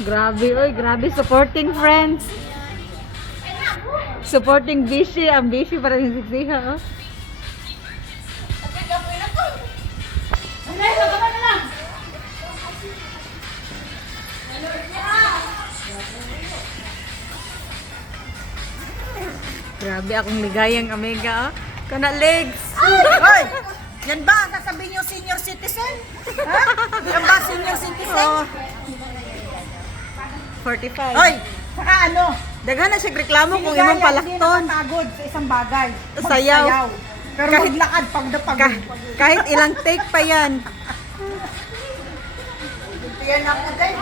Grabe, oy, grabe. Supporting friends. Supporting Bishi. Ang Bishi para yung siksiha, oh. Grabe, akong ligayang amiga, oh. Kana legs. Hoy! Yan ba ang sasabihin niyo senior citizen? Ha? Yan ba senior citizen? Oh. 45. Hoy! Saka ano? Daghan na siya reklamo kung Ligaya, imong palakton. Hindi napapagod sa isang bagay. Sayaw. Magsayaw. Pero Kahit- maglakad pag napagod. Kahit ilang take pa yan. Yan ako din.